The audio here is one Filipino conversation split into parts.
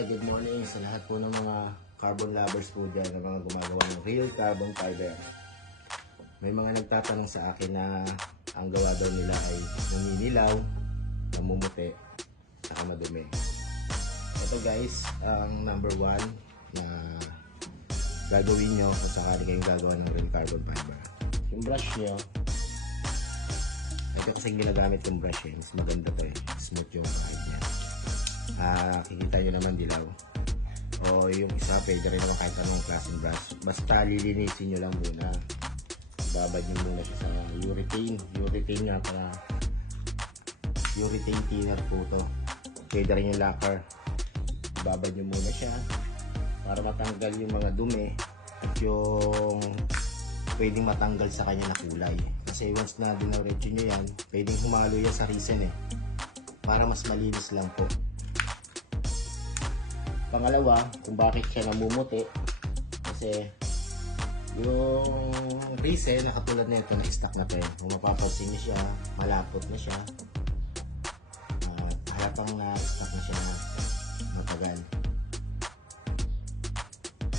Hi, good morning sa lahat po ng mga carbon lovers po dyan, ng mga gumagawa ng real carbon fiber. May mga nagtatanong sa akin na ang gawa daw nila ay naninilaw, namumuti, saka madumi. Ito guys, ang number 1 na gagawin nyo kung sakali kayong gagawa ng real carbon fiber. Yung brush nyo, ito kasi ginagamit yung brush eh, mas maganda to eh, smooth yung ride niya. Kikita nyo naman dilaw, o yung isa pwede rin naman kahit anong klaseng brush, basta lilinisin nyo lang muna. Babad nyo muna siya sa urethane nga pala, urethane thinner po to, pwede rin yung lacquer. Babad nyo muna siya para matanggal yung mga dumi at yung pwedeng matanggal sa kanya na kulay, kasi once na dinoretso nyo yan, pwedeng humalo yan sa resin eh, para mas malinis lang po. Pangalawa, kung bakit siya namumuti, kasi yung resin na katulad nito na stock na to eh. Kung mapapansin niyo siya, malapot na siya, halatang na stock na siya na matagal.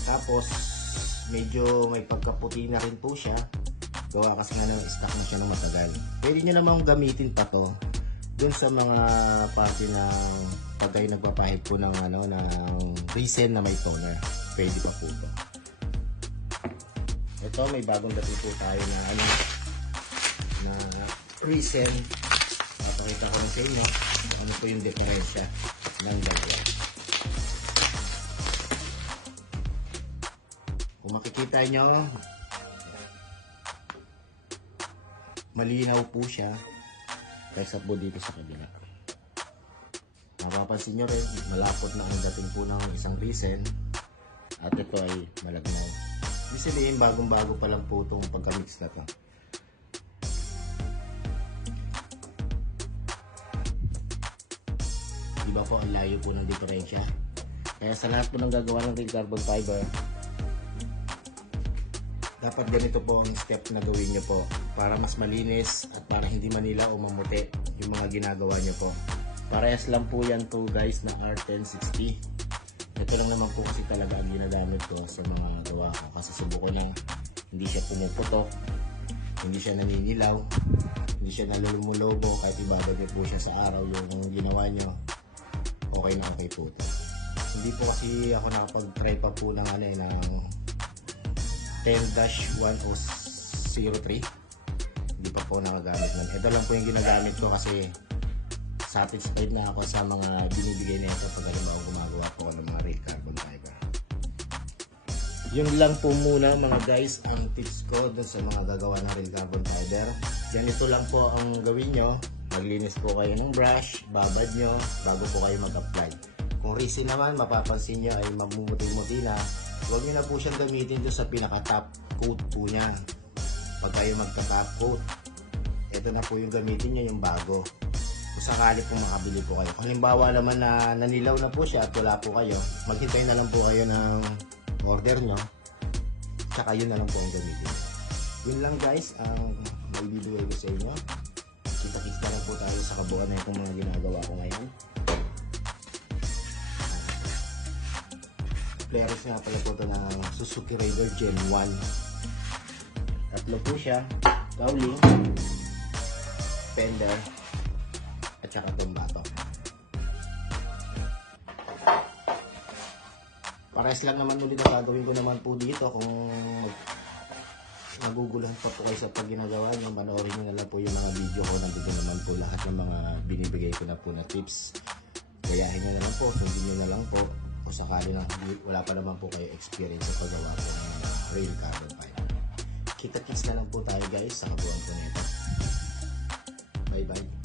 Tapos medyo may pagkaputi na rin po siya, gawa kasi nga ng stock na siya ng matagal. Pwede nyo namang gamitin pa to dun sa mga parte ng pag kayo nagpapahid po ng resin na may toner, pwede pa po ito. Ito, may bagong dating po tayo na na resin. Papakita ko lang sa inyo ano po yung diferensya ng dalawa. Kung makikita nyo, malinaw po siya kaysa po dito sa kabila. Mapapansin nyo rin, malapot na ang dating po ng isang resin at ito ay malagnaw. Ibig sabihin, bagong-bago pa lang po itong pagka-mix na to. Diba po, ang layo po ng diferensya. Kaya sa lahat po ng gagawa ng real carbon fiber, dapat ganito po ang step na gawin nyo po para mas malinis at para hindi manila o mamuti yung mga ginagawa nyo po. Parehas lang po yan po guys na R1060. Ito lang naman po kasi talaga ang ginagamit ko sa mga gawa ko, kasi subukan na hindi siya pumuputok, hindi siya naninilaw, hindi siya nalulumulobo, kahit ibabad nyo po siya sa araw yung ginawa nyo, okay na okay po ito. Hindi po kasi ako nakapag-try pa po ng ng 10-1003, hindi pa po nakagamit nun. Ito lang po yung ginagamit ko kasi satisfied na ako sa mga binibigay na ito pag halimbawa gumagawa po ng mga real carbon fiber. Yun lang po muna mga guys ang tips ko dun sa mga gagawa ng real carbon fiber. Ganito lang po ang gawin nyo. Maglinis po kayo ng brush, babad nyo bago po kayo mag-apply. Kung resin naman, mapapansin nyo ay magmumuti-muti na, huwag nyo na po siyang gamitin dun sa pinaka-top coat po niya. Pag kayo magka-top coat, ito na po yung gamitin nyo, yung bago. Kung sakali po makabili po kayo. Kung halimbawa naman na nanilaw na po siya at wala po kayo, maghintay na lang po kayo ng order nyo, tsaka yun na lang po ang gamitin. Yun lang guys ang maibibigay ko sa inyo. Kita-kits na lang po tayo sa kabuuan na itong mga ginagawa ko ngayon. Flares nga pala po ito ng Suzuki Raider Gen 1. Tatlo po siya, cowling, fender, at saka itong batok. Pares lang naman ulit ang gagawin ko naman po dito. Kung naguguluhan pa po kayo sa pag ginagawa nyo, panoorin nyo na lang po yung mga video ko. Nandito naman po lahat ng mga binibigay ko na po na tips. Gayahin nyo na lang po, sundin nyo na lang po. Kung sakali na wala pa naman po kayo experience sa paggawa po ng real carbon fiber. Kita-kits na lang po tayo guys sa kabuuan po nito. Bye bye.